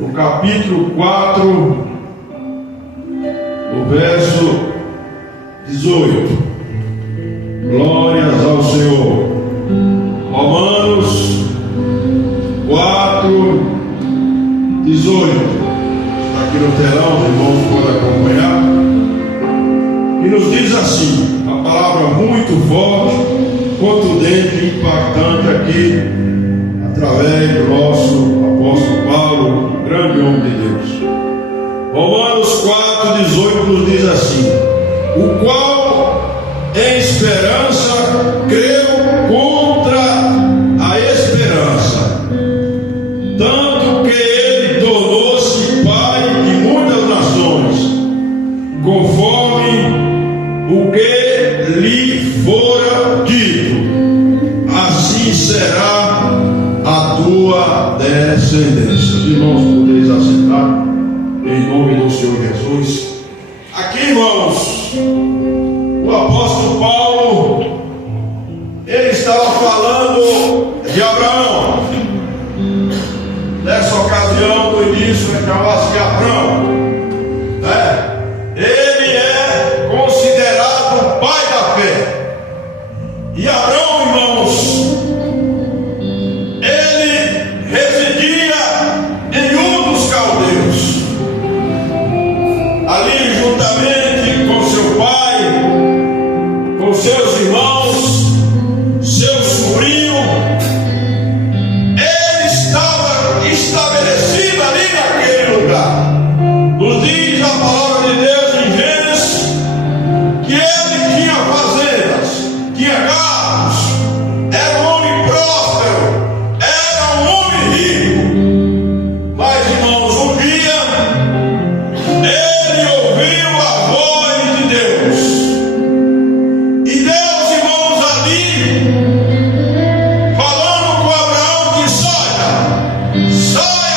no capítulo 4, no verso 18. Glórias ao Senhor. Romanos 4, 18. Está aqui no telão, os irmãos podem acompanhar. E nos diz assim, a palavra muito forte, contundente, impactante aqui, através do nosso apóstolo Paulo, grande homem de Deus. Romanos 4, 18 nos diz assim: o qual em esperança creu contra a esperança, tanto que ele tornou-se pai de muitas nações, conforme o que lhe fora dito, assim será a tua descendência. Os irmãos, podeis assentar em nome do Senhor Jesus. Aqui, irmãos, o apóstolo Paulo, ele estava falando de Abraão. Nessa ocasião, no início, ele chamava-se de Abraão. Ele é considerado o pai da fé. E Abraão, irmãos, ele residia em um dos caldeus, ali juntamente com seu pai, com seus irmãos, seu sobrinho. Ele estava estabelecido ali naquele lugar. Nos diz a palavra de Deus em Gênesis que ele tinha fazendas, tinha carros, era um homem próspero, era um homem rico. Mas, irmãos, um dia ele ouviu a voz de Deus. E Deus, irmãos, ali falando com Abraão, que saia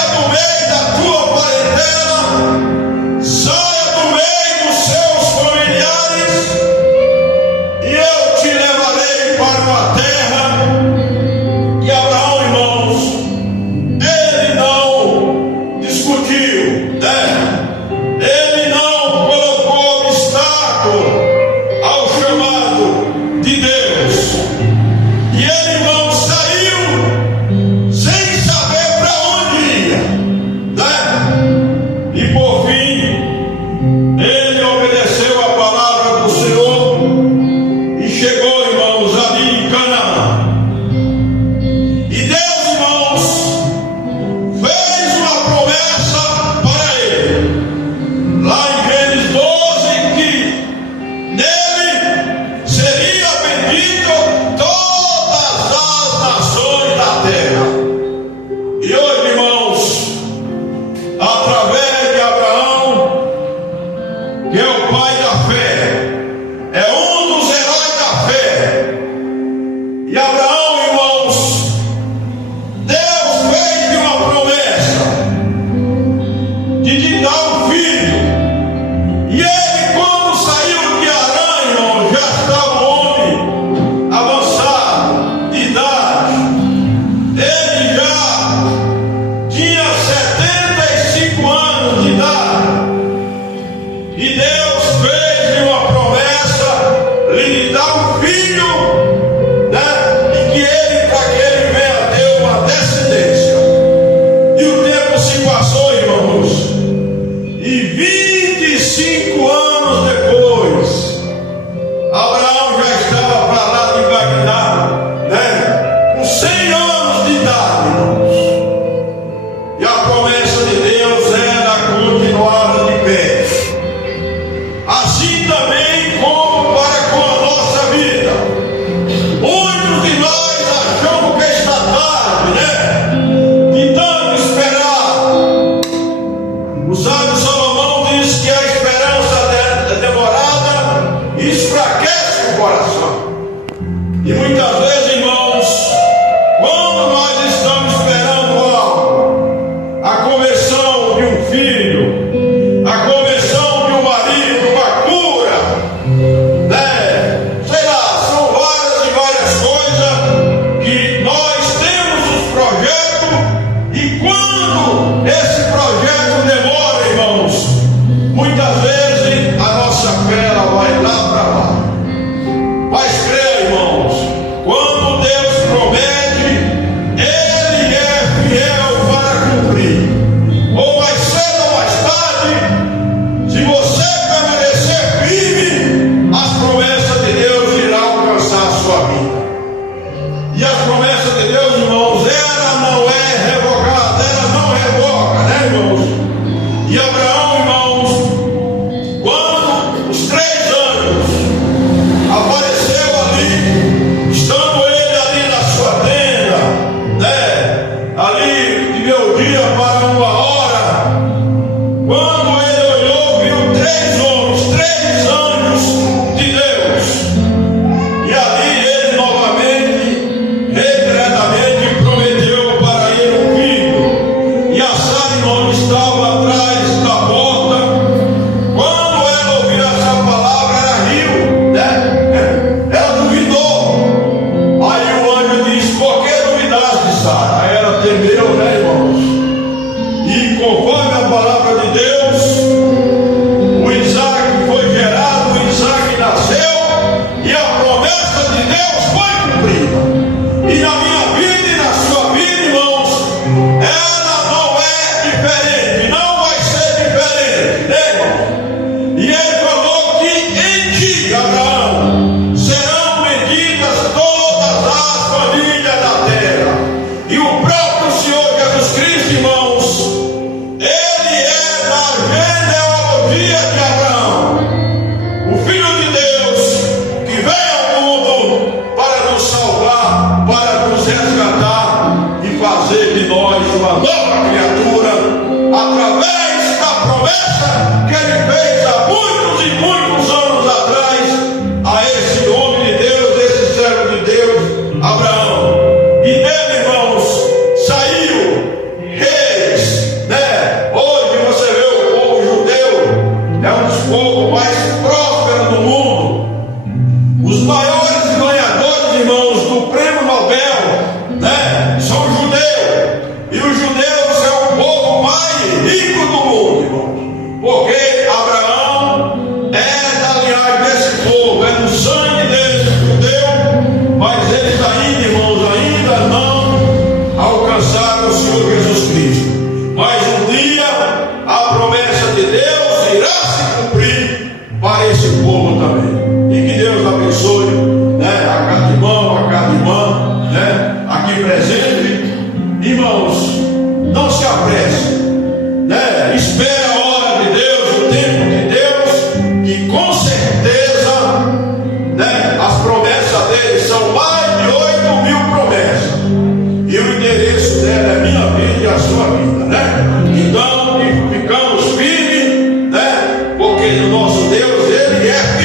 irmãos, ele é da genealogia de Abraão, o Filho de Deus, que veio ao mundo para nos salvar, para nos resgatar e fazer de nós uma nova criatura, através da promessa que ele fez há muitos e muitos anos atrás a esse homem de Deus, esse servo de Deus, Abraão. E dele, irmãos, saiu reis, né? Hoje você vê o povo judeu, é um dos povos mais prósperos do mundo. Os maiores ganhadores, irmãos, do prêmio Nobel, né? São judeus. E os judeus é o povo mais rico do mundo, irmãos. Porque Abraão é da linhagem desse povo, é do sangue desse judeu, mas eles ainda, irmãos, ainda não alcançaram o Senhor Jesus Cristo. Mas um dia a promessa de Deus irá se cumprir para esse povo também. E que Deus abençoe, né, a cada irmão, a cada irmã, né, aqui presente. Irmãos, não se apresse, né? Espere a hora de Deus, o tempo de Deus, que com certeza, né, as promessas dele são mais de 8.000 promessas, e o endereço dela é minha vida e a sua vida, né? Então, ficamos firmes, né? Porque o nosso Deus, ele é